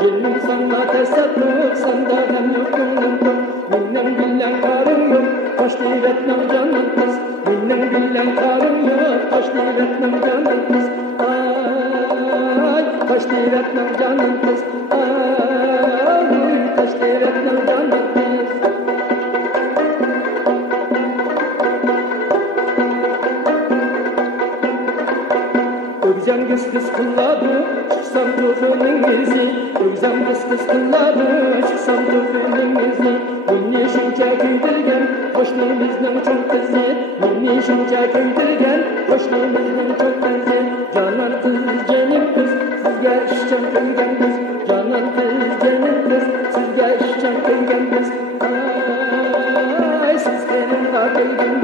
Gelin sana tesadüf, sende hem yurtunum yok. Minnem bilen karım yok, hoş değil etmem canım kız. Minnem bilen karım yok, hoş değil etmem canım kız. Ay, hoş değil etmem canım kız. Ay, hoş değil etmem canım kız. Ögzem kız kız kılladı, çıksam tuğunun izi. Ögzem kız kız kılladı, çıksam tuğunun izi. Minni şunca kuydirgen, hoşluğumuzun çok kızı. Minni şunca kuydirgen, hoşluğumuzun çok kızı. Canan kız, canım kız, sizge işçen kıygen kız. Canan kız, canım kız, sizge işçen kıygen kız. Ay, siz benim var kıygen